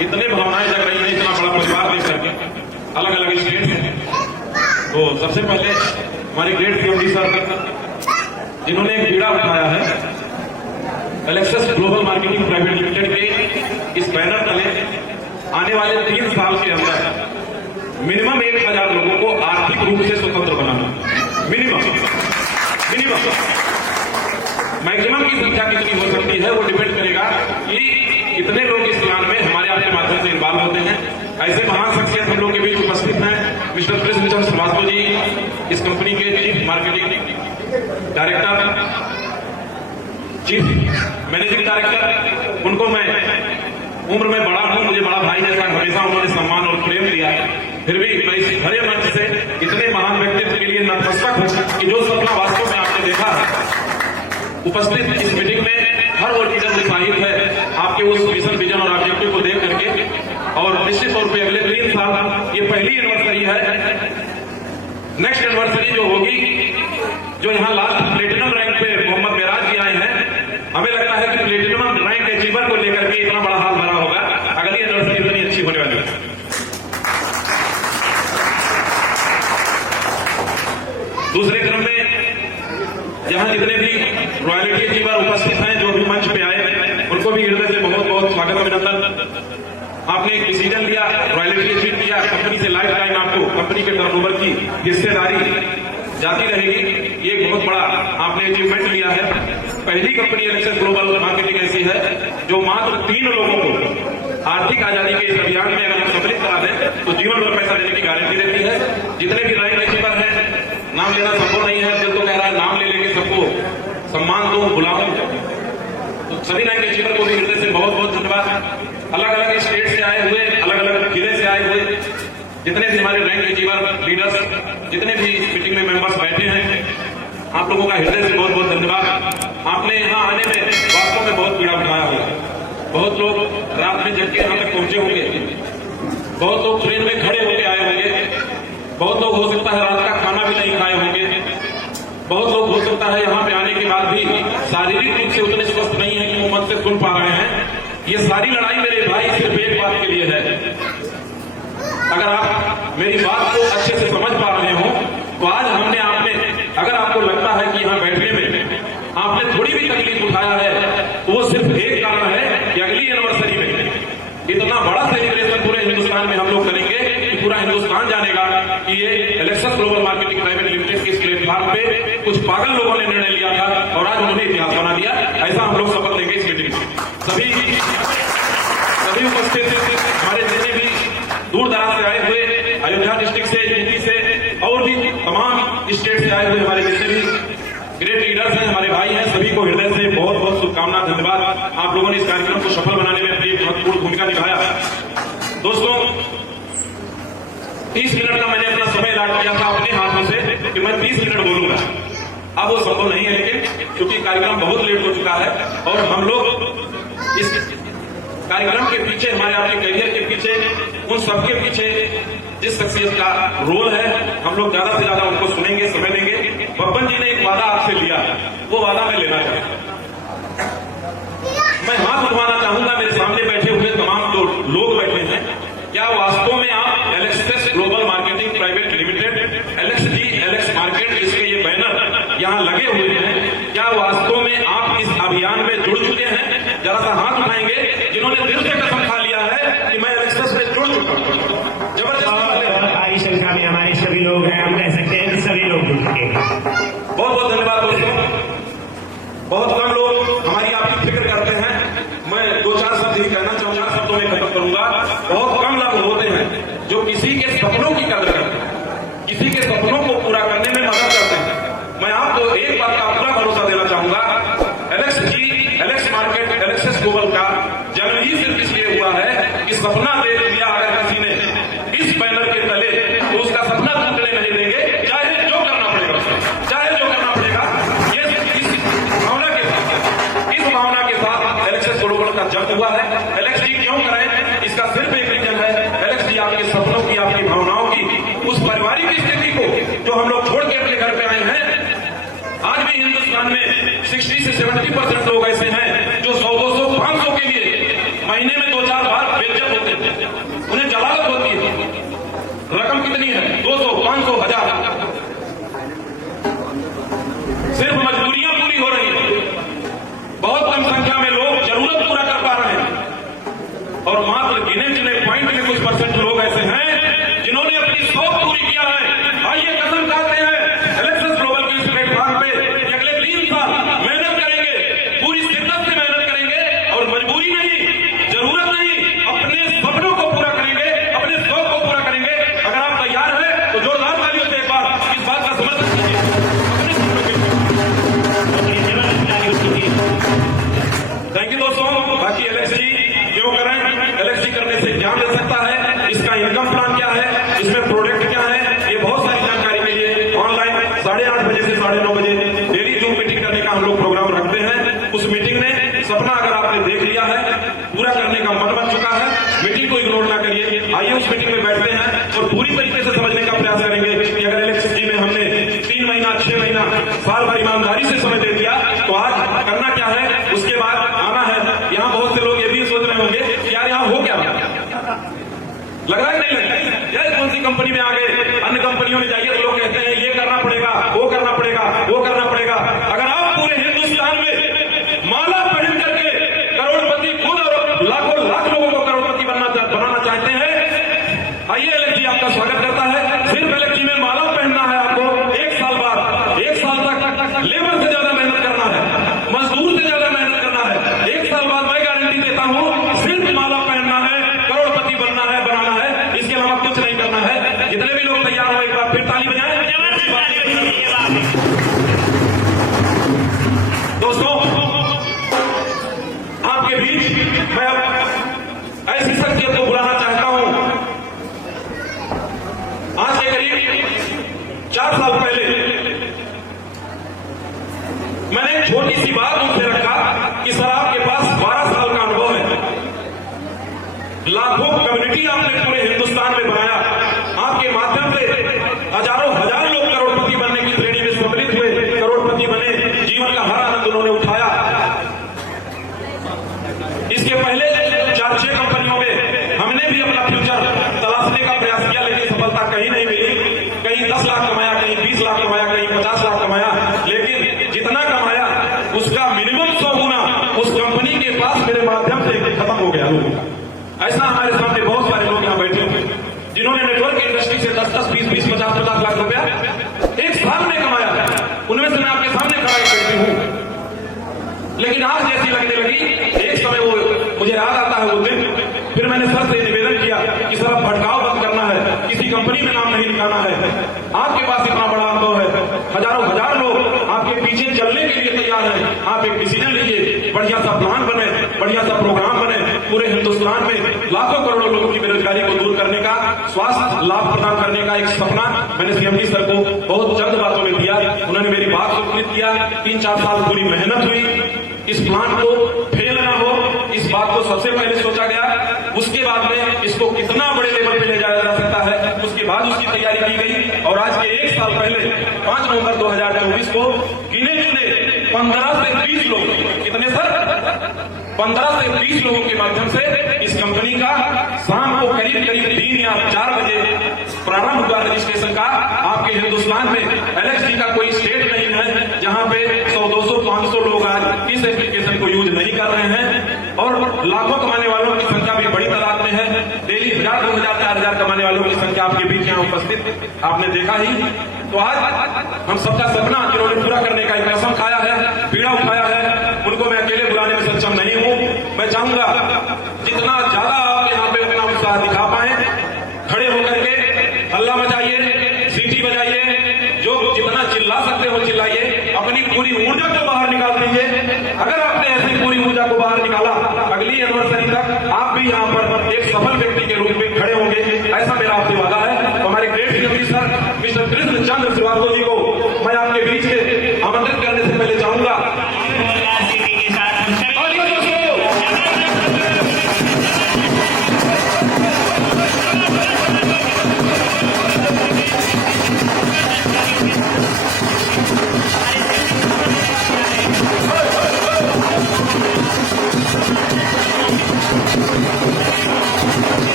इतने भावनाएं जग रही हैं, इतना बड़ा परिवार देख करके, अलग अलग स्टेट हैं। तो सबसे पहले हमारे ग्रेट पीएमडी सर जिन्होंने एक बीड़ा उठाया है एलेक्सस ग्लोबल मार्केटिंग प्राइवेट लिमिटेड के इस बैनर तले आने वाले 3 साल के अंदर मिनिमम 1000 लोगों को आर्थिक रूप से स्वतंत्र बनाना। मिनिमम मैक्सिमम की संख्या कितनी हो सकती है वो डिपेंड करेगा कि कितने लोग इस प्लान में हमारे आपके माध्यम से इन्वॉल्व होते हैं। ऐसे महान शख्सियत हम लोग के बीच उपस्थित हैं। मिस्टर कृष्णचंद्र श्रीवास्तव जी इस कंपनी के chief marketing director, chief managing director. उनको मैं उम्र में बड़ा हूं, मुझे बड़ा भाई जैसा हमेशा उन्होंने सम्मान और प्रेम दिया, फिर भी मैं इस भरे मंच से इतने महान व्यक्तित्व के लिए नतमस्तक हूं कि जो सपना वास्तव में आपने देखा उपस्थित इस मीटिंग में हर वो लीडर उत्साहित है आपके उस मिशन, विजन और ऑब्जेक्टिव को देख करके। और निश्चित तौर पर अगले 3 साल ये पहली एनिवर्सरी है, नेक्स्ट एनिवर्सरी जो होगी, जो यहाँ लास्ट प्लेटिनम रैंक पे मोहम्मद मेराज जी आए हैं, हमें लगता है कि प्लेटिनम रैंक अचीवर को लेकर के इतना बड़ा हाल भरा होगा। अगली एनिवर्सरी इतनी अच्छी होने वाली है। दूसरे क्रम में यहाँ जितने भी रॉयल्टी अचीवर उपस्थित हैं, जो भी मंच पे आए, उनको भी हृदय से बहुत बहुत स्वागत अभिनंदन। आपने एक डिसीजन लिया, रॉयल्टी अचीव किया, कंपनी से लाइफ टाइम आपको कंपनी के टर्नओवर की हिस्सेदारी जाती रहेगी। ये एक बहुत बड़ा आपने अचीवमेंट लिया है। पहली कंपनी एलेक्सस ग्लोबल मार्केटिंग ऐसी है जो मात्र 3 लोगों को आर्थिक आजादी के इस अभियान में अगर हम सम्मिलित करा दें तो जीवन भर पैसा देने की गारंटी देती है। जितने भी रैंक अचीवर हैं, नाम लेना संभव नहीं है, दिल तो कह रहा है नाम ले लेके सबको सम्मान दो, बुलाऊं। तो सभी रैंक अचीवर को भी हृदय से बहुत बहुत धन्यवाद। अलग अलग स्टेट से आए हुए, अलग अलग जिले से आए हुए जितने भी हमारे रैंक अचीवर लीडर्स, जितने भी मीटिंग में मेंबर्स बैठे हैं, आप लोगों का हृदय से बहुत बहुत धन्यवाद। आपने यहाँ आने में वास्तव में बहुत पीड़ा उठाया होगा। बहुत लोग रात में जग के यहाँ तक पहुंचे होंगे, बहुत लोग ट्रेन में खड़े होकर आए होंगे, बहुत लोग हो सकता है रात का खाना भी नहीं खाए होंगे, बहुत लोग हो सकता है यहाँ पे आने के बाद भी शारीरिक रूप से उतने स्वस्थ नहीं है कि वो मन से सुन पा रहे हैं। ये सारी लड़ाई मेरे भाई सिर्फ एक बात के लिए है। अगर आप मेरी बात को अच्छे से समझ पा रहे हो तो आज हमने आपने, अगर आपको लगता है कि यहाँ बैठने में आपने थोड़ी भी तकलीफ उठाया है तो वो सिर्फ एक कारण है कि अगली एनिवर्सरी में इतना बड़ा सेलिब्रेशन पूरे हिंदुस्तान में हम लोग करेंगे कि पूरा हिंदुस्तान जानेगा कि ये एलेक्सस ग्लोबल मार्केटिंग प्राइवेट लिमिटेड के इस प्लेटफॉर्म पे कुछ पागल लोगों ने निर्णय लिया था और आज उन्होंने इतिहास बना दिया। ऐसा हम लोग शपथ लेंगे इस मीटिंग में। सभी उपस्थित हमारे जितने भी दूर दराज से आए हुए, अयोध्या डिस्ट्रिक्ट से, यूपी से और भी तमाम स्टेट से आए हुए हमारे जितने भी ग्रेट लीडर्स हैं, हमारे भाई हैं, सभी को हृदय से बहुत बहुत शुभकामना, धन्यवाद। आप लोगों ने इस कार्यक्रम को सफल बनाने में अपनी महत्वपूर्ण भूमिका निभाया। दोस्तों, 30 मिनट का मैंने अपना समय अलॉट किया था अपने हाथों से कि मैं 30 मिनट बोलूंगा। अब वो संभव नहीं है, लेकिन क्योंकि कार्यक्रम बहुत लेट हो चुका है और हम लोग इस कार्यक्रम के पीछे, हमारे आपके करियर के पीछे, उन सबके पीछे जिस शख्सियत का रोल है, हम लोग ज्यादा से ज्यादा उनको सुनेंगे, समय देंगे। बब्बन जी ने एक वादा आपसे लिया, वो वादा मैं लेना चाहता हूं। मैं हाथ उठवाना चाहूंगा मेरे सामने बैठे हुए तमाम जो लोग बैठे हैं, क्या वास्तव में आप Alexus global marketing private limited, Alex market, इसके ये बैनर यहाँ लगे हुए हैं, क्या वास्तव में आप इस अभियान में जुड़ चुके हैं? जरा सा हाथ उठाएंगे जिन्होंने दिल से कसम खा लिया है कि मैं एलेक्सस में जुड़ चुका हूं। भारी संख्या में हमारे सभी लोग हैं, हम कह सकते हैं कि सभी लोग जुड़ चुके हैं। बहुत बहुत धन्यवाद दोस्तों। बहुत कम लोग हमारी आपकी फिक्र करते हैं। मैं 2-4 शब्द ही कहना चाहूंगा, शब्दों में खत्म करूंगा। बहुत कम लोग होते हैं जो किसी के सपनों की कदर करते हैं, किसी के सपनों को पूरा करने में मदद करते हैं। मैं आपको एक बात का पूरा भरोसा देना चाहूंगा, एलेक्स मार्केट, एलेक्सस ग्लोबल का जन्म ही सिर्फ इसलिए हुआ है कि सपना दे दिया अगर किसी ने इस बैनर के तले तो उसका सपना टूटने नहीं देंगे, चाहे जो करना पड़ेगा, चाहे जो करना पड़ेगा। ये इस भावना के साथ एलेक्सस ग्लोबल का जन्म हुआ है। एलेक्स जी क्यों करें, इसका सिर्फ एक रीजन है, एलेक्स जी आपके सपनों की, आपकी भावनाओं की, उस पारिवारिक स्थिति को जो हम लोग छोड़ के अपने घर पे आए हैं। आज भी हिंदुस्तान में 60 से 70% लोग ऐसे हैं जो 100, 200, 500 के लिए महीने में 2-4 बार बेइज्जत होते हैं। कंपनी में आ गए, अन्य कंपनियों में जाइए तो लोग कहते हैं ये करना पड़ेगा, वो करना पड़ेगा, वो करना पड़ेगा। अगर आप पूरे हिंदुस्तान में माला पहन करके करोड़पति खुद और लाखों लाख लोगों को करोड़पति बनाना चाहते हैं, आइए अलग जी आपका स्वागत करता है। सिर्फ अलग जी में माला पहनना है आपको। एक साल बाद, एक साल तक लेबर से ज्यादा मेहनत करना है, मजदूर से ज्यादा मेहनत करना है। एक साल बाद मैं गारंटी देता हूं, सिर्फ माला पहनना है, करोड़पति बनना है, बनाना है, इसके अलावा कुछ नहीं करना है। जितने भी लोग तैयार हो एक बार फिर ताली बजाएं। दोस्तों, आपके बीच मैं ऐसी शख्सियत को बुलाना चाहता हूं। आज के करीब 4 साल पहले मैंने एक छोटी सी बात उनसे रखा कि सर आपके पास 12 साल का अनुभव है, लाखों कम्युनिटी आपने पूरे हिंदुस्तान में बनाया, आपके माध्यम से हजारों हजार लोग करोड़पति बनने की श्रेणी में सम्मिलित हुए, करोड़पति बने, जीवन का हर आनंद उन्होंने उठाया। इसके पहले 4-6 कंपनियों में हमने भी अपना फ्यूचर तलाशने का प्रयास किया, लेकिन सफलता कहीं नहीं मिली। कहीं 10 लाख कमाया, कहीं 20 लाख कमाया, कहीं 50 लाख कमाया, लेकिन जितना कमाया उसका मिनिमम 100 गुना उस कंपनी के पास मेरे माध्यम से खत्म हो गया लोगों का। ऐसा हमारे सामने बहुत सारे लोग यहां बैठे हुए जिन्होंने नेटवर्क इंडस्ट्री से 10-10, 20-20, 50-50 लाख रुपया एक साल में कमाया। उनमें से मैं आपके सामने खड़ा करती हूं, लेकिन आज जैसी लगने लगी, एक समय वो मुझे याद आता है वो दिन, फिर मैंने सर से निवेदन किया कि सर अब भटकाव बंद करना है, किसी कंपनी में नाम नहीं लिखाना है। आपके पास इतना बड़ा अनुभव है, हजारों हजार लोग आपके पीछे चलने के लिए तैयार हैं। आप एक डिसीजन लीजिए, बढ़िया सा प्लान बने, बढ़िया सा प्रोग्राम बने, पूरे हिंदुस्तान में लाखों करोड़ों लोगों की बेरोजगारी को दूर करने का, स्वास्थ्य लाभ प्रदान करने का एक सपना मैंने सीएमडी सर को बहुत चंद बातों में दिया। उन्होंने मेरी बात को स्वीकृत किया। 3-4 साल पूरी मेहनत हुई, इस प्लान को फेल ना हो, इस बात को सबसे पहले सोचा गया। उसके बाद में इसको कितना बड़े लेवल पे ले जाया जा सकता है, उसके बाद उसकी तैयारी की गई। और आज के 1 साल पहले 5 नवंबर 2024 को गिने चुने 15 से 20 लोग, कितने सर? 15 से 20 लोगों के माध्यम से इस कंपनी का शाम को करीब 3 या 4 बजे प्रारंभ हुआ रजिस्ट्रेशन का। आपके हिंदुस्तान में एलएक्सडी का कोई स्टेट नहीं है जहां पे 100, 200, 500 लोग आज इस एप्लीकेशन को यूज नहीं कर रहे हैं, और लाखों कमाने वालों की संख्या भी बड़ी तादाद में है। डेली 1000, 2000, 4000 कमाने वालों की संख्या आपके बीच यहाँ उपस्थित आपने देखा ही। तो आज हम सबका सपना जिन्होंने पूरा करने का एक कसम खाया है, पीड़ा उठाया है, उनको मैं अकेले बुलाने में सक्षम नहीं हूं। मैं चाहूंगा जितना ज्यादा आप यहाँ पे अपना उत्साह दिखा पाए, खड़े होकर के हल्ला मचाइए, सीटी बजाइए, जो जितना चिल्ला सकते हो चिल्लाइए, अपनी पूरी ऊर्जा को बाहर निकाल दीजिए। अगर आपने ऐसी पूरी ऊर्जा को बाहर निकाला, अगली एनिवर्सरी तक आप भी यहाँ पर एक सफल व्यक्ति के रूप में खड़े होंगे, ऐसा मेरा आपसे वादा है। तो हमारे great CMD sir mister Krishna Chandra Srivastava ji को मैं आपके बीच में आमंत्रित करने से पहले चाहूंगा।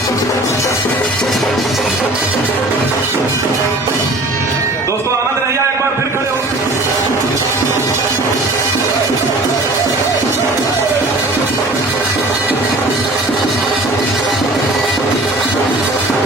Thank you.